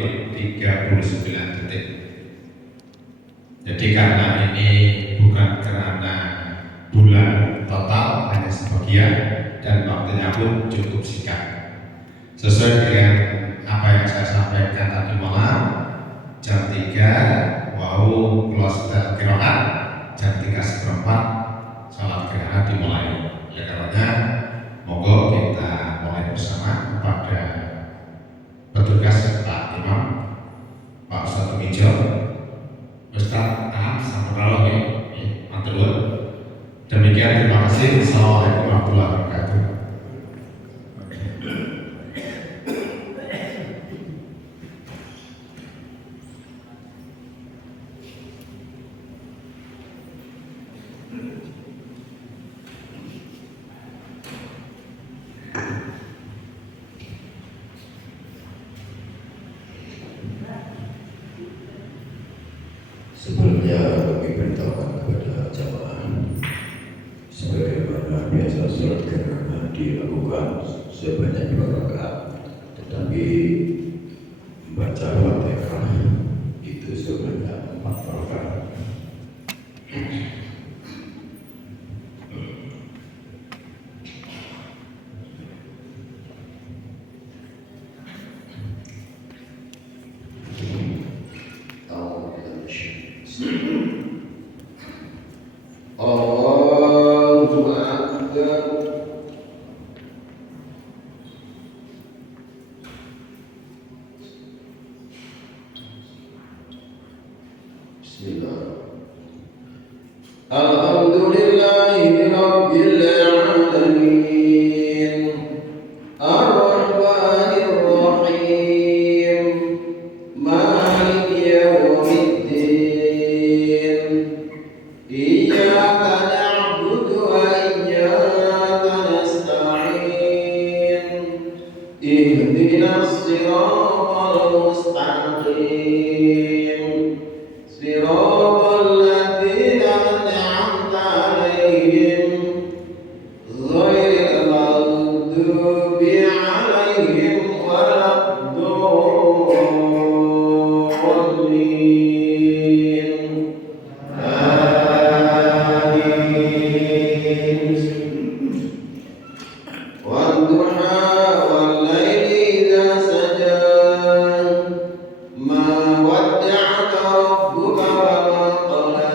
lebih 39 detik. Jadi karena ini bukan karena bulan total, hanya sebagian, dan waktunya pun cukup singkat. Sesuai dengan apa yang saya sampaikan tadi malam, jam 3 wau close qiraat, jam 3:04 salat qiraat dimulai. Oleh karenanya monggo kita mulai bersama kepada petugas Pak Imam, Pak Ustadz Mijo, Ustadz Sampuralo ya, matur nuwun. Demikian, terima kasih. Assalamualaikum warahmatullahi wabarakatuh. Sebelumnya kami beritahukan kepada jamaah sebagaimana biasa sholat qiraat dilakukan sebanyak 2 rakaat, tetapi membaca Fatihah itu sebanyak 4 rakaat. Allahu Akbar. Bismillah. Alhamdulillahi Rabbil Alamin, Ar-Rahmanir Rahim, Maliki Yawmiddin. Iyyaka na'budu wa iyyaka nasta'in. Ihdinas siratal mustaqim. Siratal ladzina an'amta 'alaihim ghairil maghdubi 'alaihim waladdallin. Wadduha wal-laili idza saja, ma wadda'aka rabbuka wa ma qala,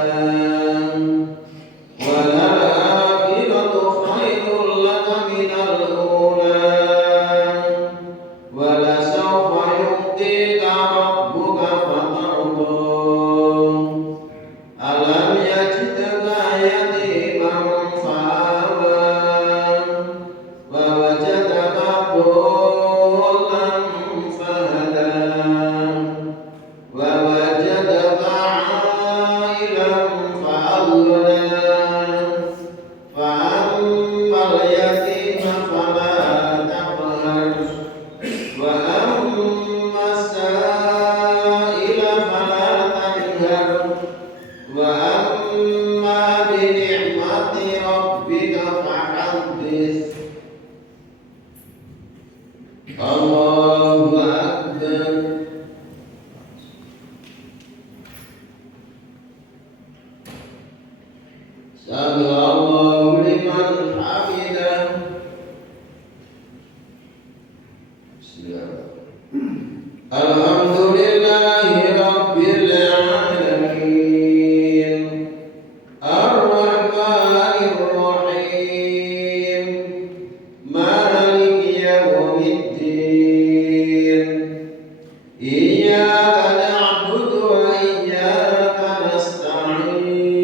wal-akhiratu khairul laka minal ula, wa lasawfa yu'tika rabbuka fatarda. Alam yajidka yatiman fa'awa, wa wajadaka dhallan fahada, wa wajadaka 'ailan fa'aghnaa. Fa'ammal yatima fala taqhar, wa ammas sa'ila fala tanhar, wa amma bi ni'mati rabbika fahaddits. Allahu Akbar. Sami Allahu liman hamidah. Bismillah. Alhamdulillahi Rabbil Alamin, Ar-Rahmanir Rahim, Maliki Yawmiddin. Iyyaka na'budu wa iyyaka nasta'in.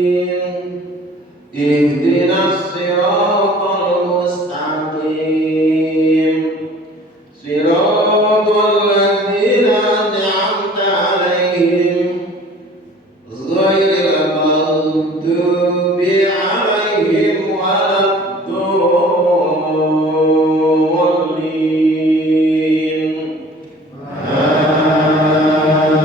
Ihdinas siratal mustaqim. Siratal ladzina an'amta 'alaihim ghairil maghdubi 'alaihim waladdallin. Amin.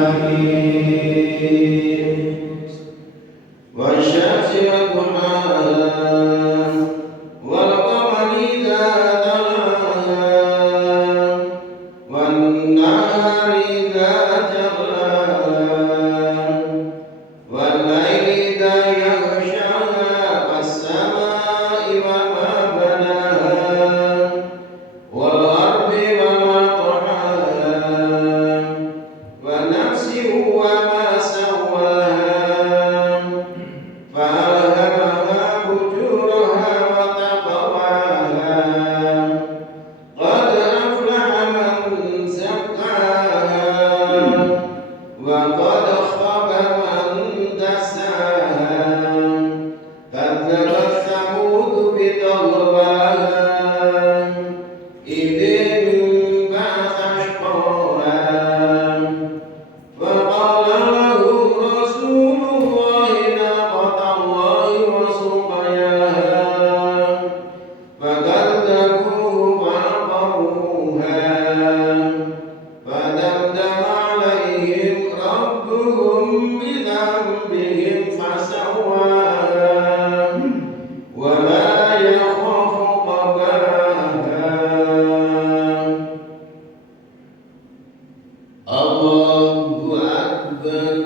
Allahu Akbar.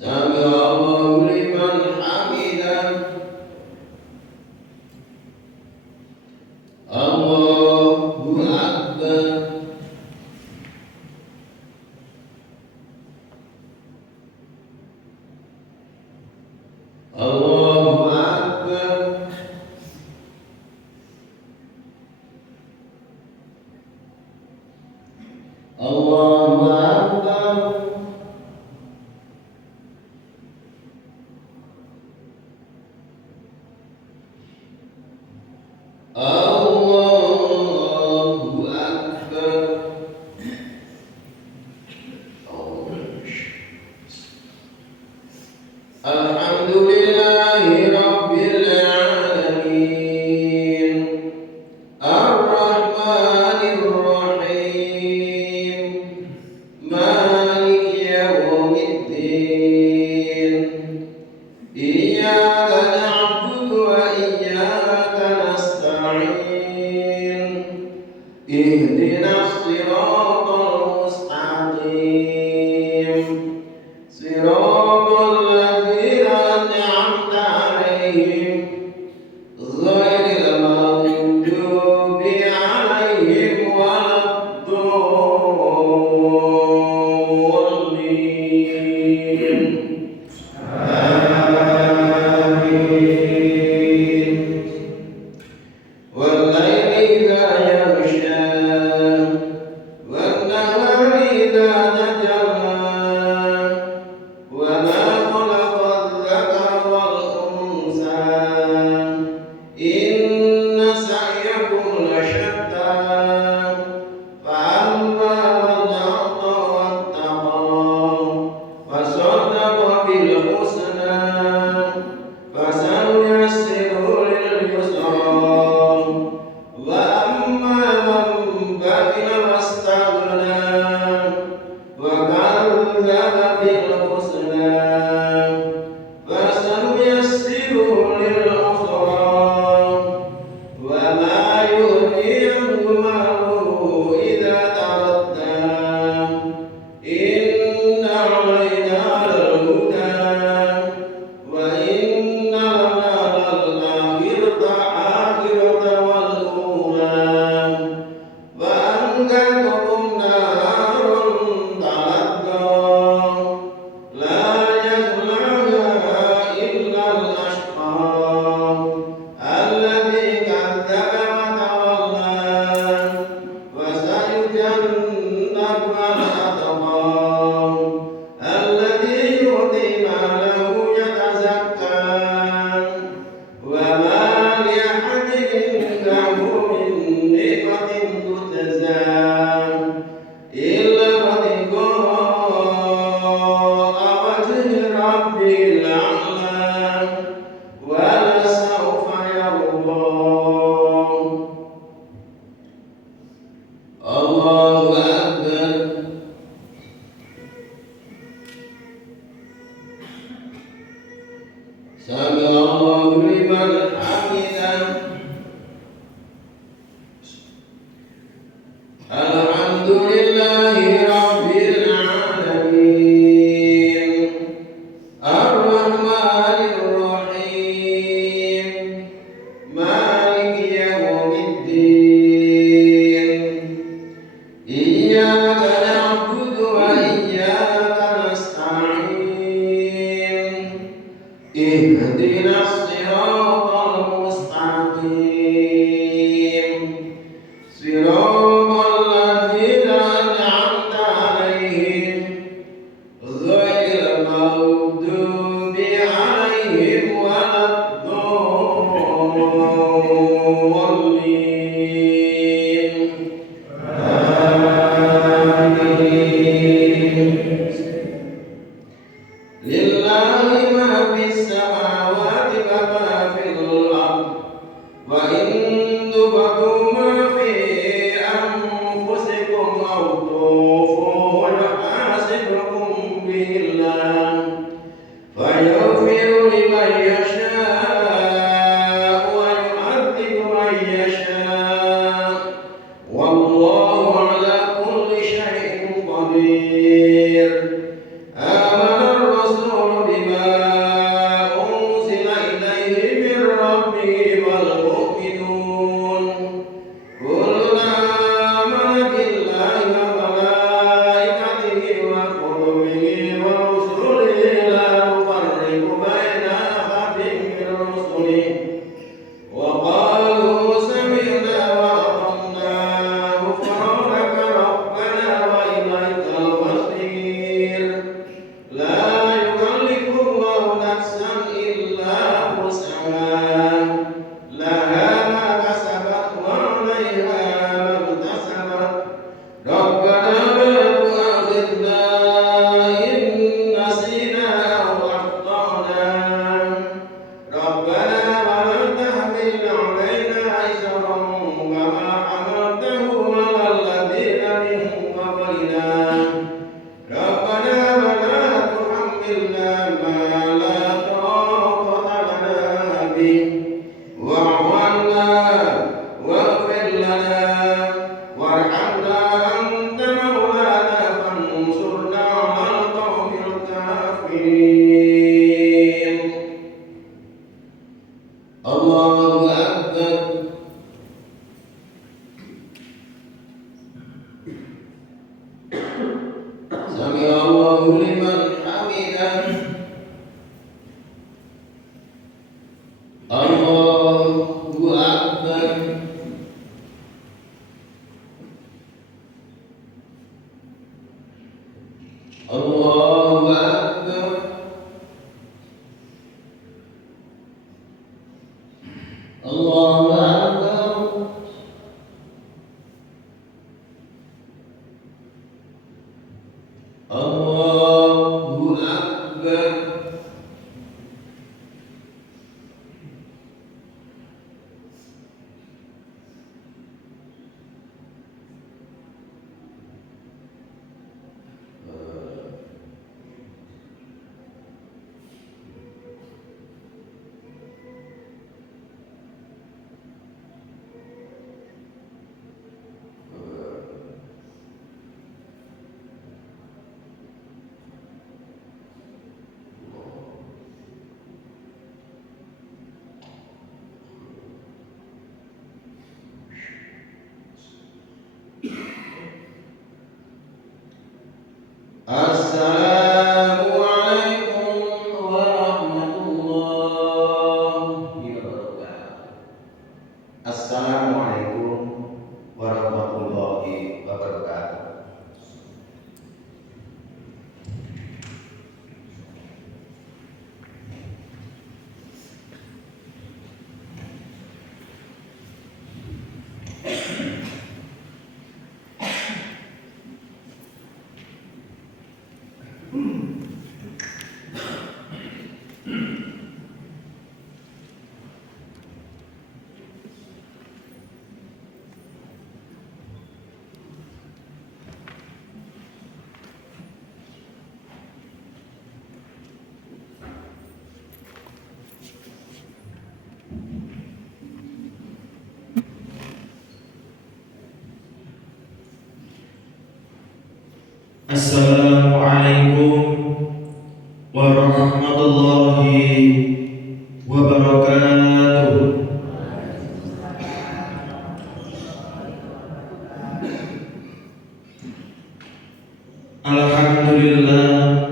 Sami Allahu liman hamidah. Allahu Akbar. Allahu Akbar. Allahu Akbar. Allahu Akbar. Alhamdulillahi Rabbil Alamin. Ar-Rahmanir Rahim. Maliki Yawmiddin. Iyyaka na'budu wa iyyaka nasta'in. Ihdinas siratal mustaqim. Siratal ladzina an'amta 'alaihim ghairil maghdubi 'alaihim waladdallin. Amin. Wal-laili idza yaghsha wan-nahari idza tajalla wa ma khalaqa adh-dhakara wal-untha inna sa'yakum lashatta fa'amma man a'ta wattaqa wa saddaqa bil husna fasanuyassiruhu lil yusra wa amma man bakhila wastaghna wa kadzdzaba bil husna fasanuyassiruhu lil usra wa ma yuhyihu maluhu idza taradda inna 'alaina al-huda wa inna lana al-akhirata wal-ula wa anzartukum naran talazza la yaslaha illa al-ashqa alladhi kadzdzaba wa tawalla wa sayujannabuha al-atqa alladhi yu'ti malahu yatazakka wa ma li ahadin indahu min ni'matin tujza illa ibtigha'a wajhi rabbil a'la wa lasawfa yarda. Allahu Akbar. Sami Allahu liman hamidah. Alhamdulillahi Rabbil Alamin. Ar-Rahmanir Rahim. Maliki Yawmiddin. Iyyaka na'budu wa iyyaka nasta'in. Ihdinas siratal mustaqim. Siratal ladzina واغفر لنا وارحمنا أنت مولانا فانصرنا على القوم الكافرين. الله أكبر. سمع الله لمن حمده. الله أكبر. الله أكبر. الله أكبر. الله أكبر. Assalamualaikum warahmatullahi wabarakatuh. Assalamualaikum warahmatullahi wabarakatuh. Assalamualaikum warahmatullahi wabarakatuh. Alhamdulillah,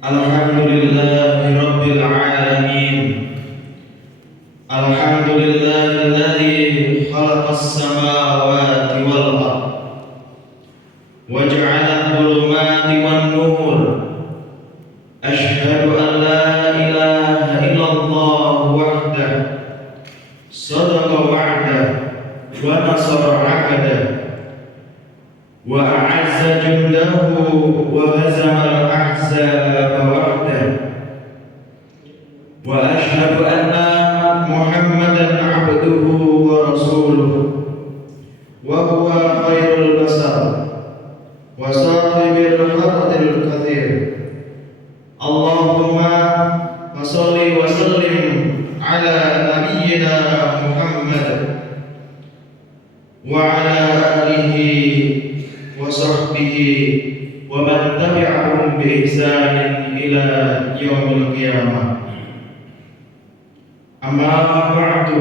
alhamdulillahi rabbil alamin. Alhamdulillahilladzi khalaqas samawati wal ardh waja'ala adh-dhulumati wan nur. Asyhadu an la ilaha illallah wahdahu shadaqa wa'dahu wa nasara 'abdahu wa a'azza jundahu wa hazama al-ahzaba wahdahu. Wa asyhadu anna Muhammadan 'abduhu wa rasuluhu wa huwa khairul basar wa sahibil fadlil katsir. Allahumma shalli wa sallim ala nabiyyina Muhammad wa ala alihi wa sahbihi wa man tabi'ahum bi ihsanin ila yaumil qiyamah. Amma ba'du.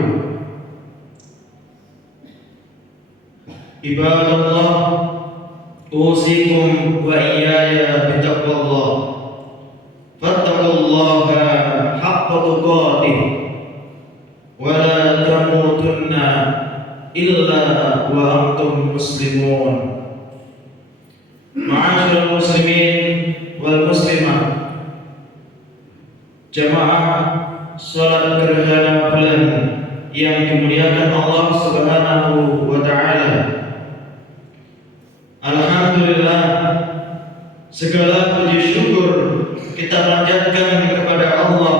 Ibadallah, usikum wa iyaya bitaqwallah. Fattaqullaha haqqa tuqatih wa la tamutunna illa wa antum muslimun. Ma'asyiral muslimin wal muslimah, jamaah salat gerhana bulan yang dimuliakan Allah Subhanahu wa taala. Alhamdulillah, segala puji syukur kita panjatkan kepada Allah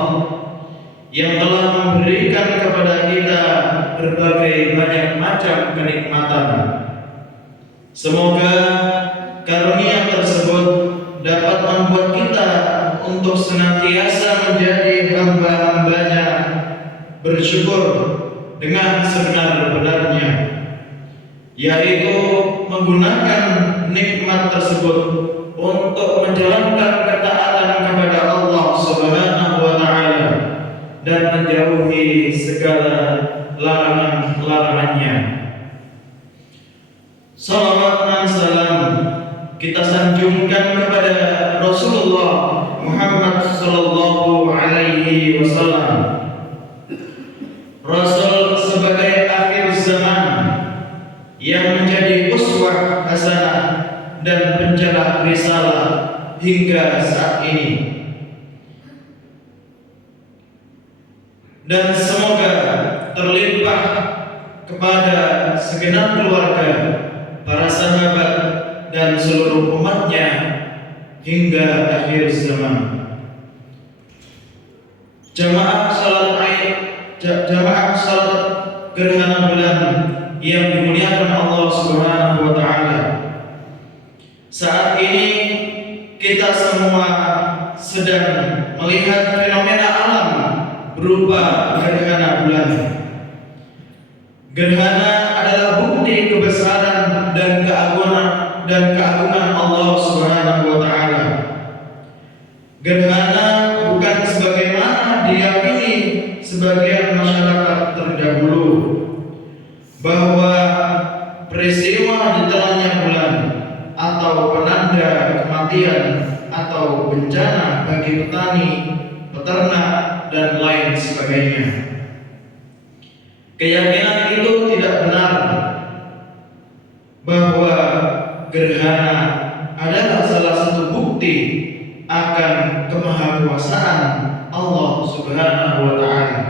yang telah memberikan kepada kita berbagai banyak macam kenikmatan. Semoga karunia tersebut dapat membuat kita untuk senantiasa menjadi hamba-hambanya bersyukur dengan sebenar-benarnya, yaitu menggunakan nikmat tersebut untuk menjalankan ketaatan kepada Allah Subhanahu wa taala dan menjauhi segala larangan-larangannya. Salawat dan salam kita sanjungkan kepada Rasulullah Muhammad sallallahu alaihi wasallam, Rasul sebagai akhir zaman yang menjadi uswah hasanah dan pencerah risalah hingga saat ini. Dan semoga terlimpah kepada segenap keluarga, para sahabat dan seluruh umatnya hingga akhir zaman. Jamaah salat gerhana bulan yang dimuliakan Allah Subhanahu wa taala. Saat ini kita semua sedang melihat fenomena alam berupa gerhana bulan. Gerhana adalah bukti kebesaran dan keagungan Allah Subhanahu wa taala. Gerhana bukan sebagaimana diyakini sebagian masyarakat terdahulu bahwa peristiwa ditelannya bulan atau penanda kematian atau bencana bagi petani, peternak dan lain sebagainya. Keyakinan itu tidak benar bahwa gerhana adalah salah satu bukti akan kemahakuasaan Allah Subhanahu wa taala.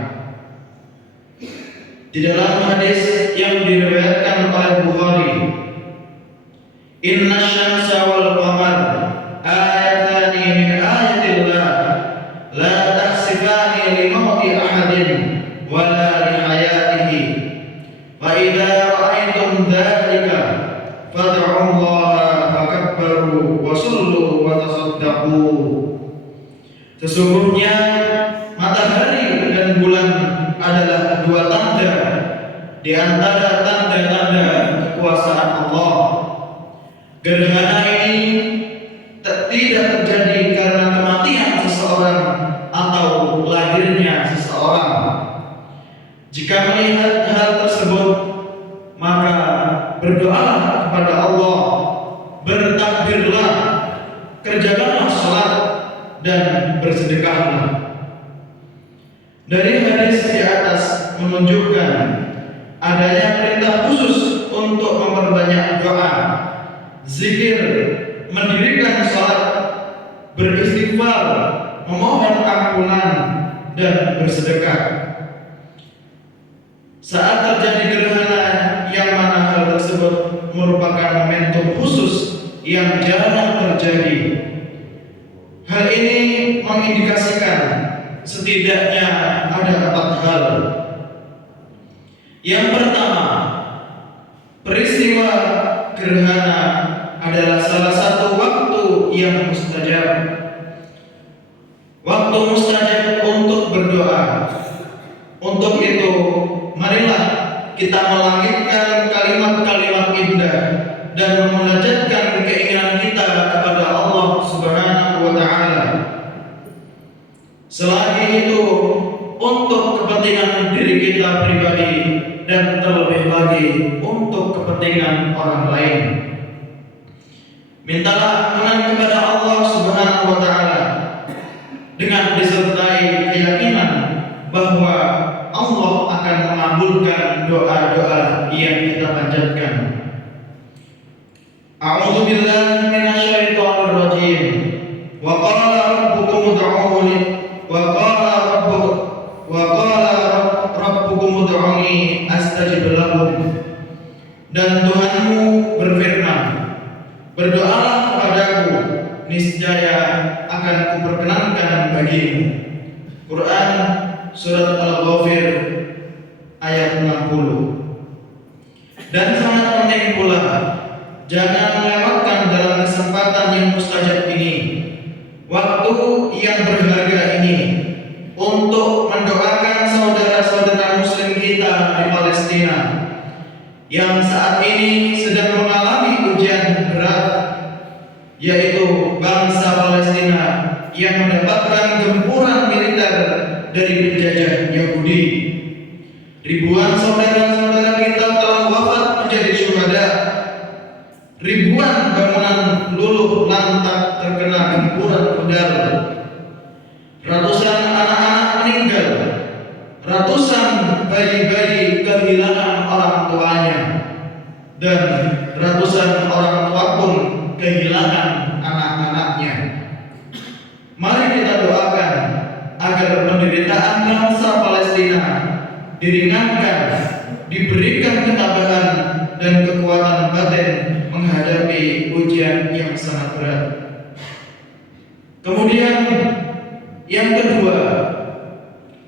Di dalam hadis yang diriwayatkan oleh Bukhari, "Inna syamsa wal qamar ayatani min ayatillah la tahsibani li mauti ahadin wala li hayatihi fa idza ra'aytum dzalika fad'u Allah fakabbaru wa sallu wa tasaddaqu." Sesungguhnya matahari dan bulan adalah dua tanda di antara tanda-tanda kekuasaan Allah. Gerhana ini tidak terjadi karena kematian seseorang atau lahirnya seseorang. Jika melihat hal tersebut, maka berdoalah kepada Allah, bertakbirlah, kerjakanlah salat dan bersedekahlah. Dari hadis di atas menunjukkan adanya perintah khusus untuk memperbanyak doa, zikir, mendirikan salat, beristighfar, memohon ampunan dan bersedekah. Saat terjadi gerhana yang mana hal tersebut merupakan momentum khusus yang jarang terjadi. Hal ini mengindikasikan setidaknya ada 4 hal. Yang pertama, peristiwa gerhana adalah salah satu waktu yang mustajab. Waktu mustajab untuk berdoa. Untuk itu, marilah kita melangitkan kalimat-kalimat indah dan memunajatkan keinginan kita kepada Allah Subhanahu wa taala. Selagi itu untuk kepentingan diri kita pribadi dan terlebih lagi untuk kepentingan orang lain. Mintalah ampunan kepada Allah Subhanahu wa taala dengan disertai keyakinan bahwa Allah akan mengabulkan doa-doa yang kita panjatkan. A'udzu billahi minasyaitonir rajim. Wa qala rabbukum ud'uni rabbukum ud'uni astajib lakum. Dan Tuhanmu berfirman, berdoalah kepadaku, niscaya akan kuperkenankan bagimu. Quran Surat Al-Ghafir ayat 60. Dan sangat penting pula, jangan melewatkan dalam kesempatan yang mustajab ini, waktu yang berharga ini, untuk mendoakan saudara-saudara muslim kita di Palestina yang saat ini sedang mengalami ujian berat, yaitu bangsa Palestina yang mendapatkan gempuran militer dari penjajah Yahudi. Ribuan saudara-saudara kita telah wafat menjadi syuhada. Ribuan bangunan luluh lantak terkena gempuran rudal. Ratusan anak-anak meninggal. Ratusan bayi-bayi kehilangan orang tuanya. Dan ratusan orang tua pun kehilangan anak-anaknya. Mari kita doakan agar penderitaan bangsa Palestina diringankan, diberikan ketabahan dan kekuatan batin menghadapi ujian yang sangat berat. Kemudian yang kedua,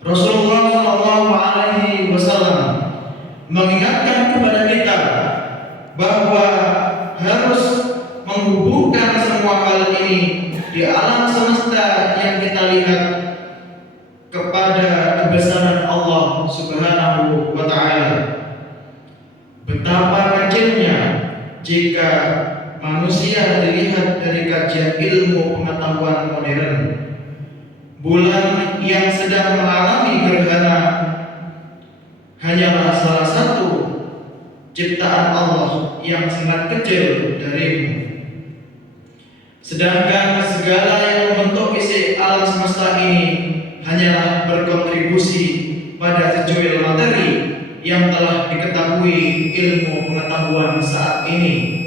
Rasulullah SAW mengingatkan kepada kita bahwa harus menghubungkan semua hal ini di alam semesta yang kita lihat kepada kebesaran Allah Subhanahu wa Ta'ala. Betapa kecilnya jika manusia dilihat dari kajian ilmu pengetahuan modern. Bulan yang sedang mengalami gerhana hanyalah salah satu ciptaan Allah yang sangat kecil darimu. Sedangkan segala yang membentuk isi alam semesta ini hanyalah berkontribusi pada secuil materi yang telah diketahui ilmu pengetahuan saat ini.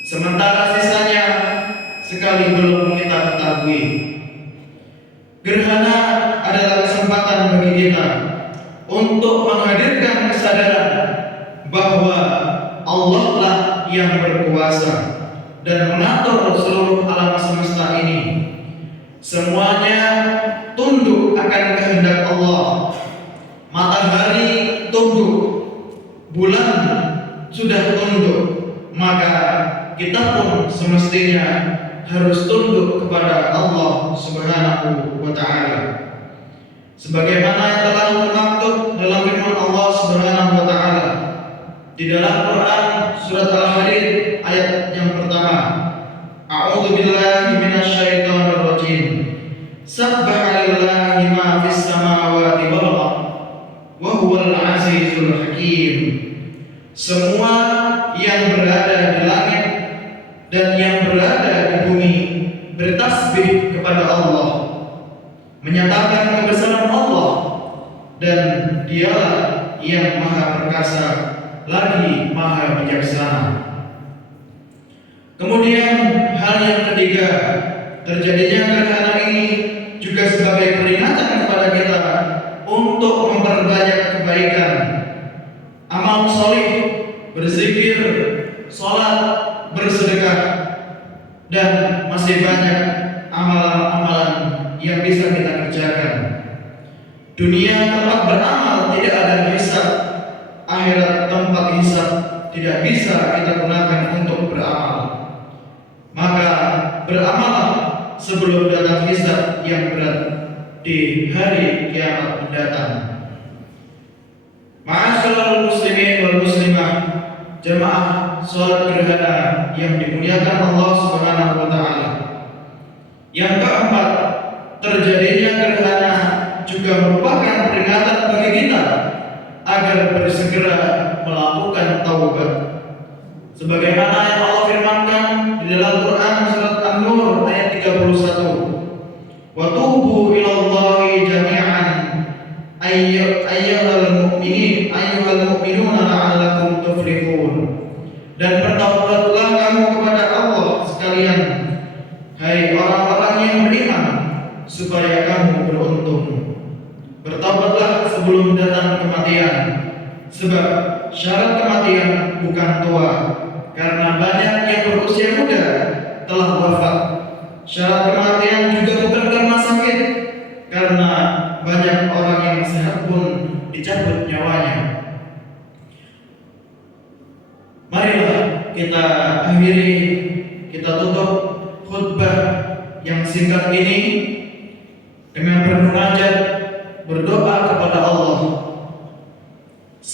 Sementara sisanya sekali belum kita ketahui. Gerhana adalah kesempatan bagi kita untuk menghadirkan kesadaran bahwa Allah lah yang berkuasa dan mengatur seluruh alam semesta ini. Semuanya tunduk akan kehendak Allah. Matahari tunduk, bulan sudah tunduk, maka kita pun semestinya harus tunduk kepada Allah Subhanahu wa Ta'ala. Sebagaimana yang telah termaktub dalam firman Allah Subhanahu wa Ta'ala di dalam Quran surat Al-Hadid ayat yang pertama. A'udzu billahi minasyaitonir rajim. Sabbaha lillahi ma fis samawati wal ardh wa huwal azizul hakim. Semua yang berada di langit dan yang berada di bumi bertasbih kepada Allah, menyatakan kebesaran Allah, dan Dialah yang Maha Perkasa lagi Maha Bijaksana. Kemudian hal yang ketiga, terjadinya gerhana ini juga sebagai peringatan kepada kita untuk memperbanyak kebaikan, amal soleh, berzikir, sholat, bersedekah, dan masih banyak amalan-amalan yang bisa kita kerjakan. Dunia tempat beramal tidak ada hisab, akhirat tempat hisab tidak bisa kita gunakan untuk beramal. Maka beramallah sebelum datang hisab yang berat di hari kiamat mendatang. Ma'asyiral muslimin wal muslimah, jemaah salat gerhana yang dimuliakan Allah Subhanahu wa Ta'ala. Yang keempat, terjadinya gerhana juga merupakan peringatan bagi kita agar bersegera melakukan taubat. Sebagaimana yang Allah firmankan di dalam Quran surat An-Nur ayat 31. Wa tubu ilallahi jami'an ayyuhal mu'minuna la'allakum tuflihun. Dan bertaubatlah kamu kepada Allah sekalian, hai orang-orang yang beriman, supaya kamu beruntung. Bertaubatlah sebelum datang kematian, sebab syarat kematian bukan tua, karena banyak yang berusia muda telah wafat. Syarat kematian juga bukan karena sakit, karena banyak orang yang sehat pun dicabut nyawanya. Marilah kita akhiri, kita tutup khutbah yang singkat ini dengan bermunajat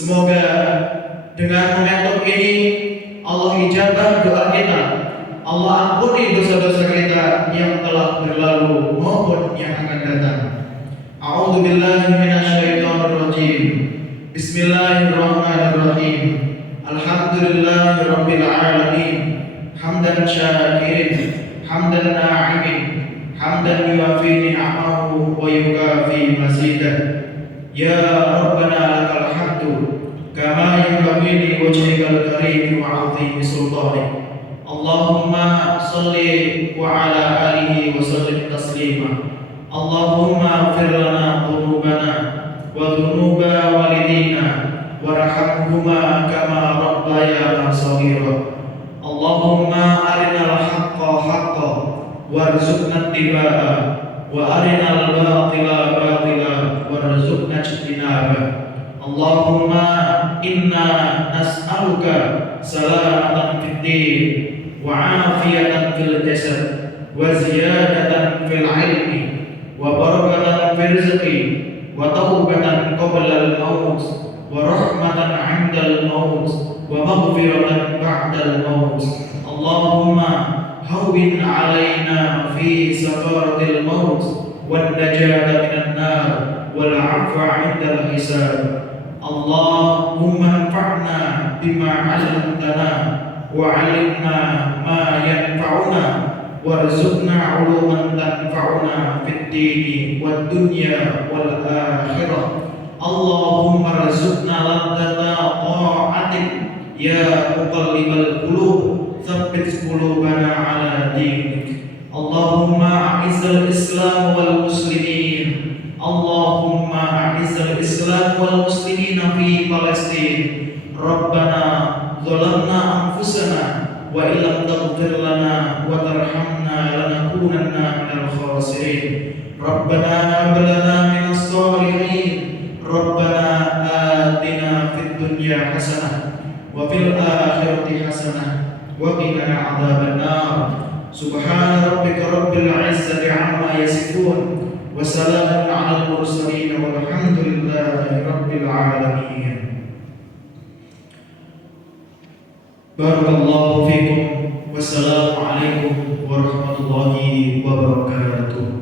Semoga dengan momentum ini Allah ijabah doa kita, Allah ampuni dosa-dosa kita yang telah berlalu maupun yang akan datang. A'udzu billahi minasyaitonir rajim. Bismillahirrahmanirrahim. Alhamdulillahirabbil alamin. Hamdan syakirin, hamdan na'imin, hamdan yuafi ni'amahu wa yukafi mazidah. Ya Rabbana lakal hamdu kama yanbaghi li wajhikal karim wa 'azimi sultanik. Allahumma salli wa ala alihi wa sallim taslima. Allahumma ighfir lana dhunubana wa dhunuba walidina warhamhuma kama rabbayana shaghira. Allahumma arinal haqqa haqqan warzuqna ittiba'a wa arinal batila batila warzuqna ijtinaba. Allahumma inna nas'aluka salamatan fid din wa 'afiyatan fil jasad wa ziyadatan fil 'ilmi wa barakatan fil rizqi wa taubatan qabla al-maut wa rahmatan 'inda al-maut wa maghfiratan ba'da al-maut. Allahumma hawwin 'alaina fi sakaratil maut wan najata minan nar wal 'afwa 'inda al-hisab. Allahumma anfa'na bima 'allamtana wa 'allimna ma yanfa'una warzuqna 'uluman tanfa'una fid dini wad dunya wal akhirah. Allahumma arzuqna ladzata ta'atik ya muqallibal qulub tsabbit qulubana 'ala dinik. Allahumma a'izzal islam wal muslimin. Allahumma a'izzal islam wal muslimin fi Palestin. Rabbana zalamna anfusana wa illam taghfir lana wa tarhamna lanakunanna minal khasirin. Rabbana hab lana minas shalihin. Rabbana atina fid dunya hasanah wa fil akhirati hasanah wa qina adzaban nar. Subhana rabbika rabbil izzati 'amma yasifun wa salamun 'alal mursalin walhamdulillahi rabbil alamin. Barakallahu fikum. Wassalamu alaikum warahmatullahi wabarakatuh.